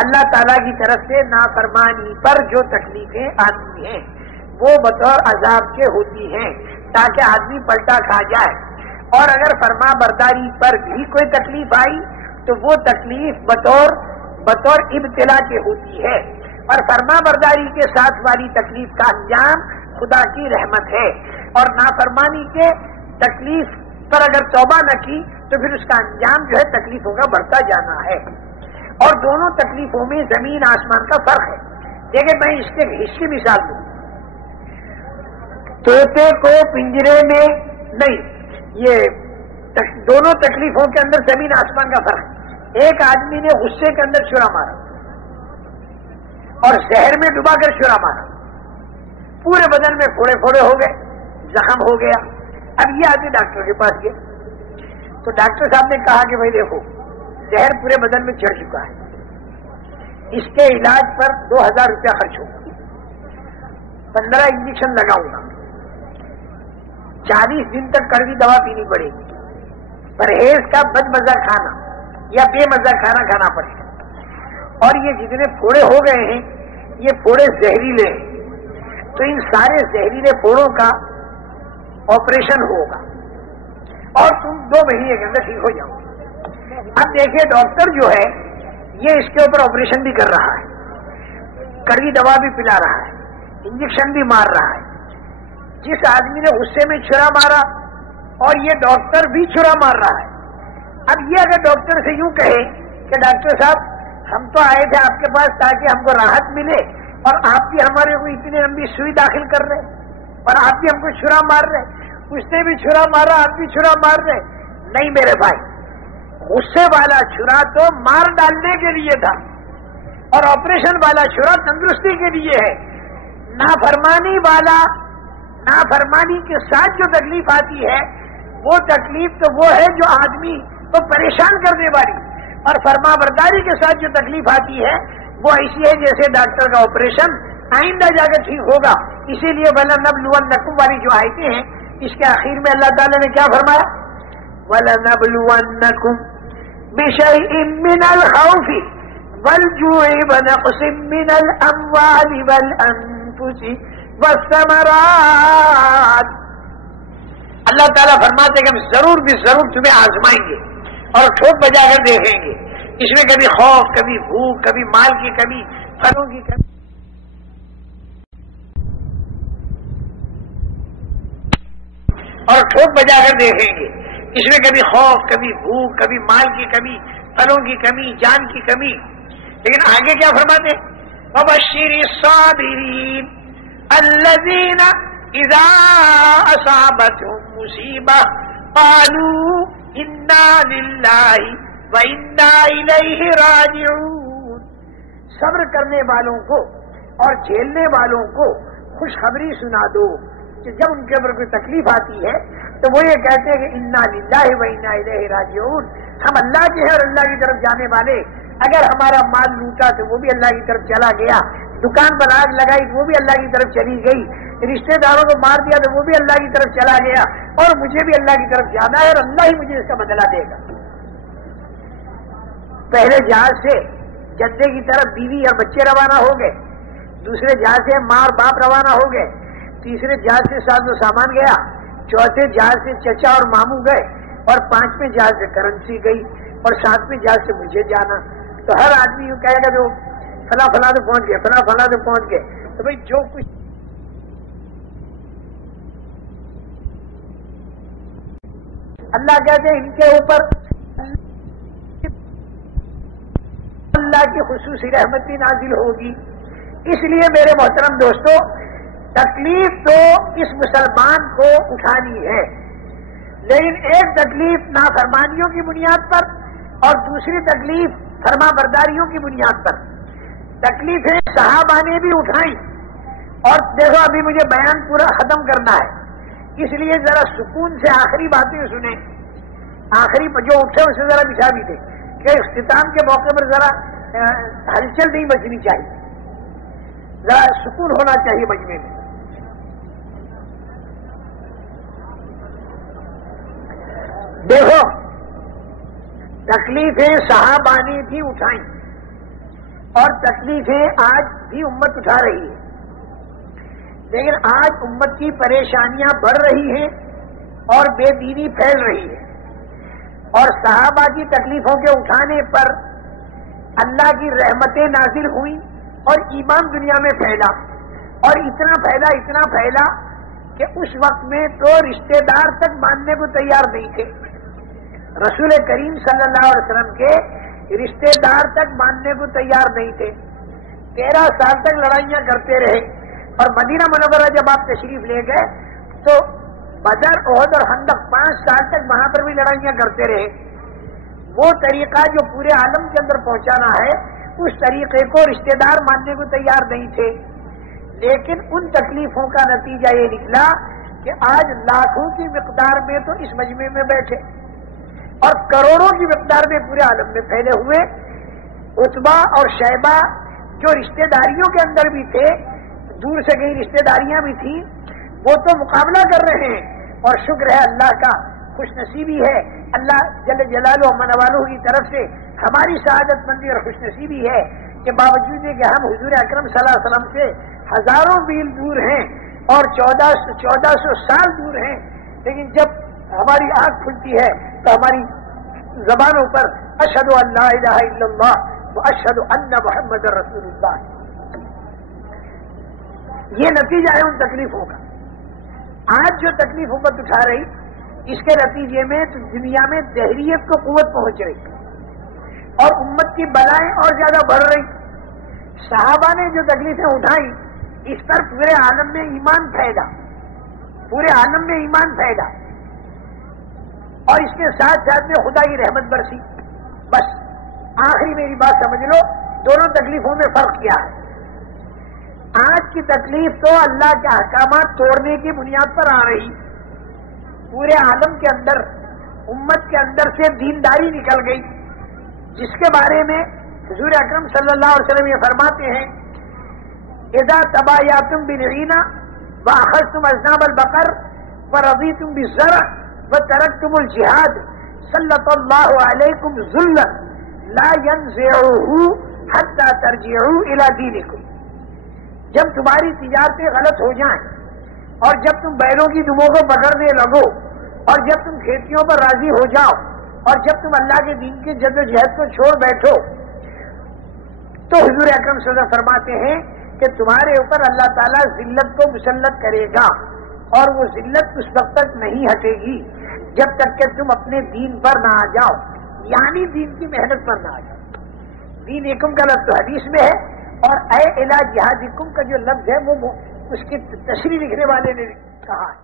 اللہ تعالیٰ کی طرف سے نافرمانی پر جو تکلیفیں آتی ہیں وہ بطور عذاب کے ہوتی ہیں تاکہ آدمی پلٹا کھا جائے، اور اگر فرما برداری پر بھی کوئی تکلیف آئی تو وہ تکلیف بطور ابتلا کے ہوتی ہے، اور فرما برداری کے ساتھ والی تکلیف کا انجام خدا کی رحمت ہے، اور نافرمانی کے تکلیف پر اگر توبہ نہ کی تو پھر اس کا انجام جو ہے تکلیفوں کا بڑھتا جانا ہے، اور دونوں تکلیفوں میں زمین آسمان کا فرق ہے۔ دیکھیں میں اس کے حصے مثال دوں، طوطے کو پنجرے میں نہیں، یہ دونوں تکلیفوں کے اندر زمین آسمان کا فرق ہے۔ ایک آدمی نے غصے کے اندر چھرا مارا اور زہر میں ڈبا کر چھرا مارا، پورے بدن میں پھوڑے پھوڑے ہو گئے، زخم ہو گیا۔ اب یہ آدمی ڈاکٹر کے پاس گئے تو ڈاکٹر صاحب نے کہا کہ بھائی دیکھو زہر پورے بدن میں چڑھ چکا ہے، اس کے علاج پر 2000 روپیہ خرچ ہوگا، 15 انجیکشن لگاؤں گا، 40 دن تک کڑوی دوا پینی پڑے گی، پرہیز کا بد مزہ کھانا یا بے مزہ کھانا کھانا پڑے گا، اور یہ جتنے پھوڑے ہو گئے ہیں یہ پھوڑے زہریلے ہیں، تو ان سارے زہریلے پھوڑوں کا آپریشن ہوگا اور تم 2 مہینے کے اندر ٹھیک ہو جاؤ۔ اب دیکھیے ڈاکٹر جو ہے یہ اس کے اوپر آپریشن بھی کر رہا ہے، کڑوی دوا بھی پلا رہا ہے، انجیکشن بھی مار رہا ہے۔ جس آدمی نے غصے میں چھرا مارا اور یہ ڈاکٹر بھی چھرا مار رہا ہے۔ اب یہ اگر ڈاکٹر سے یوں کہے کہ ڈاکٹر صاحب ہم تو آئے تھے آپ کے پاس تاکہ ہم کو راحت ملے اور آپ بھی ہمارے کو اتنی لمبی سوئی داخل کر رہے اور آپ بھی ہم کو چھرا مار رہے، اس نے بھی چھرا مارا آپ بھی چھرا مار رہے، نہیں میرے بھائی، غصے والا چھرا تو مار ڈالنے کے لیے تھا اور آپریشن والا چھرا تندرستی کے لیے ہے۔ نافرمانی والا، نافرمانی کے ساتھ جو تکلیف آتی ہے وہ تکلیف تو وہ ہے جو آدمی کو پریشان کرنے والی، اور فرما برداری کے ساتھ جو تکلیف آتی ہے وہ ایسی ہے جیسے ڈاکٹر کا آپریشن آئندہ جا کر ٹھیک ہوگا۔ اسی لیے وَلَنَبْلُوَنَّكُمْ والی جو آیتیں ہیں اس کے آخر میں اللہ تعالیٰ نے کیا فرمایا؟ وَلَنَبْلُوَنَّكُمْ بِشَيْءٍ مِّنَ الْخَوْفِ وَالْجُوعِ وَنَقْصٍ مِّنَ الْأَمْوَالِ وَالْأَنفُسِ وَالثَّمَرَاتِ۔ اللہ تعالیٰ فرماتے کہ ہم ضرور بھی ضرور تمہیں آزمائیں گے اور ٹھوک بجا کر دیکھیں گے، اس میں کبھی خوف، کبھی بھوک، کبھی مال کی کمی، پھلوں کی کمی، اور ٹھوک بجا کر دیکھیں گے، اس میں کبھی خوف، کبھی بھوک، کبھی مال کی کمی، پھلوں کی کمی، جان کی کمی۔ لیکن آگے کیا فرماتے؟ وَبَشِّرِ الصَّابِرِينَ الَّذِينَ إِذَا أَصَابَتْهُم مُّصِيبَةٌ قَالُوا إِنَّا لِلَّهِ وَإِنَّا إِلَيْهِ رَاجِعُونَ۔ صبر کرنے والوں کو اور جھیلنے والوں کو خوشخبری سنا دو کہ جب ان کے اوپر کوئی تکلیف آتی ہے تو وہ یہ کہتے ہیں کہ انا للہ و انا الیہ راجعون، ہم اللہ کے ہیں اور اللہ کی طرف جانے والے۔ اگر ہمارا مال لوٹا تو وہ بھی اللہ کی طرف چلا گیا، دکان پر آگ لگائی تو وہ بھی اللہ کی طرف چلی گئی، رشتہ داروں کو مار دیا تو وہ بھی اللہ کی طرف چلا گیا، اور مجھے بھی اللہ کی طرف جانا ہے اور اللہ ہی مجھے اس کا بدلہ دے گا۔ پہلے جہاز سے جدے کی طرف بیوی اور بچے روانہ ہو گئے، دوسرے جہاز سے ماں اور باپ روانہ ہو گئے، تیسرے جہاز سے ساز و سامان گیا، چوتھے جہاز سے چچا اور ماموں گئے، اور 5ویں جہاز سے کرنسی گئی، اور 7ویں جہاز سے مجھے جانا۔ تو ہر آدمی یوں کہے گا جو فلاں فلاں تو پہنچ گئے، فلاں فلاں تو پہنچ گئے، تو بھائی جو کچھ اللہ کہتے ہیں ان کے اوپر اللہ کی خصوصی رحمت بھی نازل ہوگی۔ اس لیے میرے محترم دوستو، تکلیف تو اس مسلمان کو اٹھانی ہے، لیکن ایک تکلیف نافرمانیوں کی بنیاد پر اور دوسری تکلیف فرما برداریوں کی بنیاد پر۔ تکلیفیں صحابہ نے بھی اٹھائیں، اور دیکھو ابھی مجھے بیان پورا ختم کرنا ہے، اس لیے ذرا سکون سے آخری باتیں سنیں، آخری جو اٹھے اسے ذرا بچھا بھی دیں کہ اختتام کے موقع پر ذرا ہلچل نہیں مچنی چاہیے، ذرا سکون ہونا چاہیے مجمع میں۔ دیکھو تکلیفیں صحابہ نے بھی اٹھائیں، اور تکلیفیں آج بھی امت اٹھا رہی ہے، لیکن آج امت کی پریشانیاں بڑھ رہی ہیں اور بے دینی پھیل رہی ہے، اور صحابہ کی تکلیفوں کے اٹھانے پر اللہ کی رحمتیں نازل ہوئیں اور ایمان دنیا میں پھیلا، اور اتنا پھیلا کہ اس وقت میں تو رشتہ دار تک ماننے کو تیار نہیں تھے۔ رسول کریم صلی اللہ علیہ وسلم کے رشتہ دار تک ماننے کو تیار نہیں تھے، 13 سال تک لڑائیاں کرتے رہے، اور مدینہ منورہ جب آپ تشریف لے گئے تو بدر، احد اور خندق 5 سال تک وہاں پر بھی لڑائیاں کرتے رہے۔ وہ طریقہ جو پورے عالم کے اندر پہنچانا ہے، اس طریقے کو رشتہ دار ماننے کو تیار نہیں تھے، لیکن ان تکلیفوں کا نتیجہ یہ نکلا کہ آج لاکھوں کی مقدار میں تو اس مجمع میں بیٹھے اور کروڑوں کی مقدار میں پورے عالم میں پھیلے ہوئے عتبہ اور شیبہ جو رشتہ داریوں کے اندر بھی تھے، دور سے گئی رشتہ داریاں بھی تھیں، وہ تو مقابلہ کر رہے ہیں، اور شکر ہے اللہ کا، خوش نصیبی ہے اللہ جل جلالہ و منوالہ کی طرف سے ہماری سعادت مندی اور خوش نصیبی ہے کہ باوجود کہ ہم حضور اکرم صلی اللہ علیہ وسلم سے ہزاروں میل دور ہیں اور 1400 سال دور ہیں، لیکن جب ہماری آنکھ کھلتی ہے تو ہماری زبانوں پر اشہد ان لا الہ الا اللہ و اشہد ان محمد رسول اللہ، یہ نتیجہ ہے ان تکلیفوں کا۔ آج جو تکلیف امت اٹھا رہی، اس کے نتیجے میں دنیا میں دہریت کو قوت پہنچ رہی اور امت کی بلائیں اور زیادہ بڑھ رہی۔ صحابہ نے جو تکلیفیں اٹھائیں، اس پر پورے عالم میں ایمان پھیلا، پورے عالم میں ایمان پھیلا، اور اس کے ساتھ ساتھ میں خدا کی رحمت برسی۔ بس آخری میری بات سمجھ لو، دونوں تکلیفوں میں فرق کیا ہے۔ آج کی تکلیف تو اللہ کے احکامات توڑنے کی بنیاد پر آ رہی، پورے عالم کے اندر امت کے اندر سے دینداری نکل گئی، جس کے بارے میں حضور اکرم صلی اللہ علیہ وسلم یہ فرماتے ہیں، اذا تبایعتم بالعینہ واخذتم اذناب البقر ورضیتم بالزرع وترکتم الجہاد سلط اللہ علیکم ذلا لا ينزعه حتى ترجعوا الى دینکم۔ جب تمہاری تجارتیں غلط ہو جائیں، اور جب تم بیلوں کی دموں کو پکڑنے لگو، اور جب تم کھیتیوں پر راضی ہو جاؤ، اور جب تم اللہ کے دین کی جد و جہد کو چھوڑ بیٹھو، تو حضور اکرم صلی اللہ علیہ وسلم فرماتے ہیں کہ تمہارے اوپر اللہ تعالیٰ ذلت کو مسلط کرے گا، اور وہ ذلت اس وقت تک نہیں ہٹے گی جب تک کہ تم اپنے دین پر نہ آ جاؤ، یعنی دین کی محنت پر نہ آ جاؤ۔ دین ایکم کا لفظ حدیث میں ہے، اور اے الی جہادکم کا جو لفظ ہے وہ اس کی تشریح لکھنے والے نے کہا ہے۔